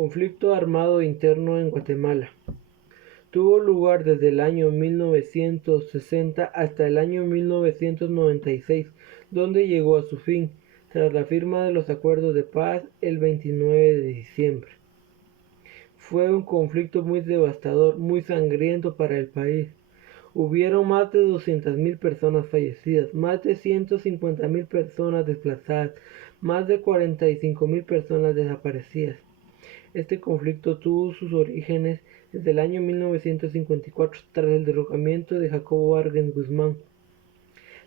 Conflicto armado interno en Guatemala. Tuvo lugar desde el año 1960 hasta el año 1996, donde llegó a su fin, tras la firma de los acuerdos de paz el 29 de diciembre. Fue un conflicto muy devastador, muy sangriento para el país. Hubieron más de 200.000 personas fallecidas, más de 150.000 personas desplazadas, más de 45.000 personas desaparecidas. Este conflicto tuvo sus orígenes desde el año 1954 tras el derrocamiento de Jacobo Arbenz Guzmán.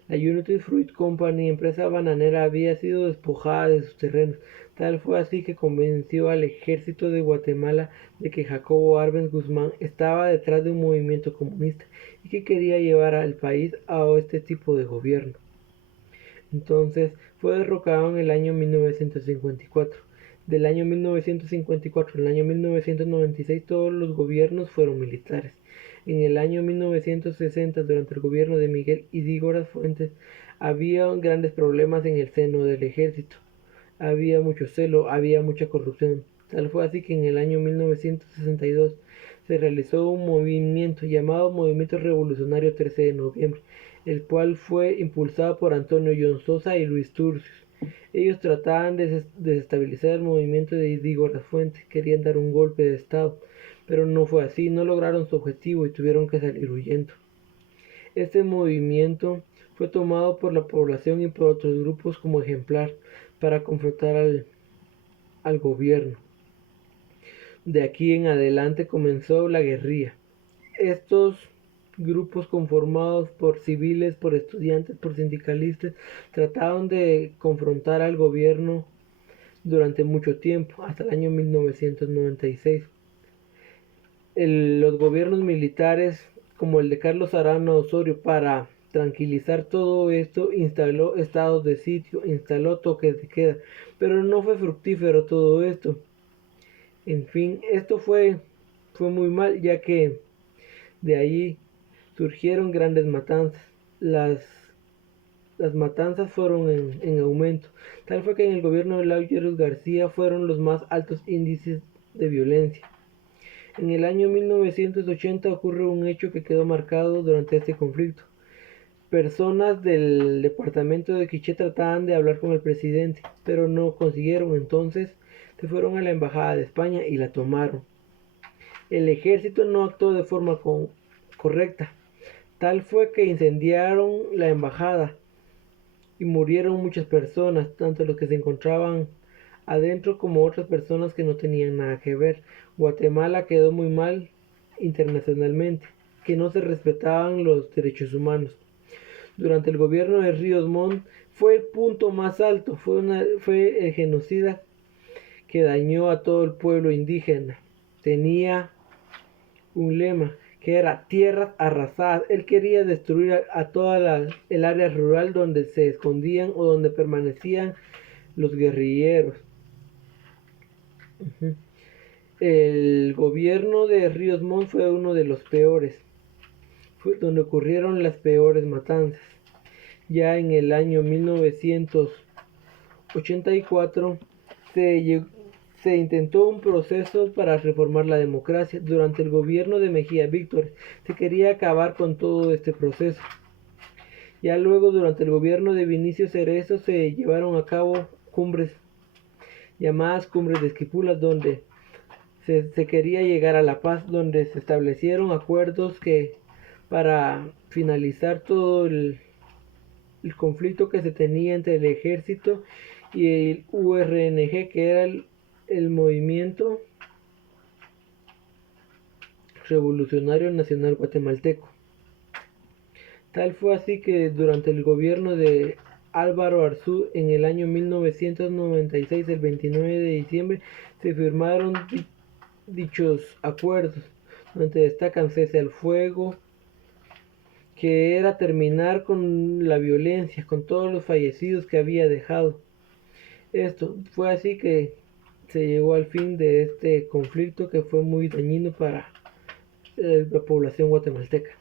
La United Fruit Company, empresa bananera, había sido despojada de sus terrenos. Tal fue así que convenció al ejército de Guatemala de que Jacobo Arbenz Guzmán estaba detrás de un movimiento comunista y que quería llevar al país a este tipo de gobierno. Entonces fue derrocado en el año 1954. Del año 1954 al año 1996 todos los gobiernos fueron militares. En el año 1960, durante el gobierno de Miguel Ydígoras Fuentes, había grandes problemas en el seno del ejército. Había mucho celo, había mucha corrupción. Tal fue así que en el año 1962 se realizó un movimiento llamado Movimiento Revolucionario 13 de Noviembre, el cual fue impulsado por Antonio John Sosa y Luis Turcios. Ellos trataban de desestabilizar el movimiento de Ydígoras Fuentes, querían dar un golpe de estado, pero no fue así, no lograron su objetivo y tuvieron que salir huyendo. Este movimiento fue tomado por la población y por otros grupos como ejemplar para confrontar al gobierno. De aquí en adelante comenzó la guerrilla. Estos grupos conformados por civiles, por estudiantes, por sindicalistas, trataron de confrontar al gobierno durante mucho tiempo, hasta el año 1996. Los gobiernos militares, como el de Carlos Arana Osorio, para tranquilizar todo esto, instaló estados de sitio, instaló toques de queda, pero no fue fructífero todo esto. En fin, esto fue muy mal, ya que de ahí surgieron grandes matanzas. Las matanzas fueron en aumento. Tal fue que en el gobierno de Laureano García fueron los más altos índices de violencia. En el año 1980 ocurre un hecho que quedó marcado durante este conflicto. Personas del departamento de Quiché trataban de hablar con el presidente, pero no consiguieron. Entonces se fueron a la embajada de España y la tomaron. El ejército no actuó de forma correcta. Tal fue que incendiaron la embajada y murieron muchas personas, tanto los que se encontraban adentro como otras personas que no tenían nada que ver. Guatemala quedó muy mal internacionalmente, que no se respetaban los derechos humanos. Durante el gobierno de Ríos Montt fue el punto más alto, fue el genocida que dañó a todo el pueblo indígena. Tenía un lema que era tierras arrasadas. Él quería destruir a toda el área rural donde se escondían o donde permanecían los guerrilleros. El gobierno de Ríos Montt fue uno de los peores, fue donde ocurrieron las peores matanzas. Ya en el año 1984 se intentó un proceso para reformar la democracia. Durante el gobierno de Mejía Víctor se quería acabar con todo este proceso. Ya luego, durante el gobierno de Vinicio Cerezo, se llevaron a cabo cumbres, llamadas cumbres de Esquipulas, donde se quería llegar a la paz, donde se establecieron acuerdos que para finalizar todo el conflicto que se tenía entre el ejército y el URNG, que era el movimiento revolucionario nacional guatemalteco. Tal fue así que durante el gobierno de Álvaro Arzú en el año 1996, el 29 de diciembre, se firmaron dichos acuerdos, donde destacan cese al fuego, que era terminar con la violencia, con todos los fallecidos que había dejado. Esto fue así que se llegó al fin de este conflicto que fue muy dañino para la población guatemalteca.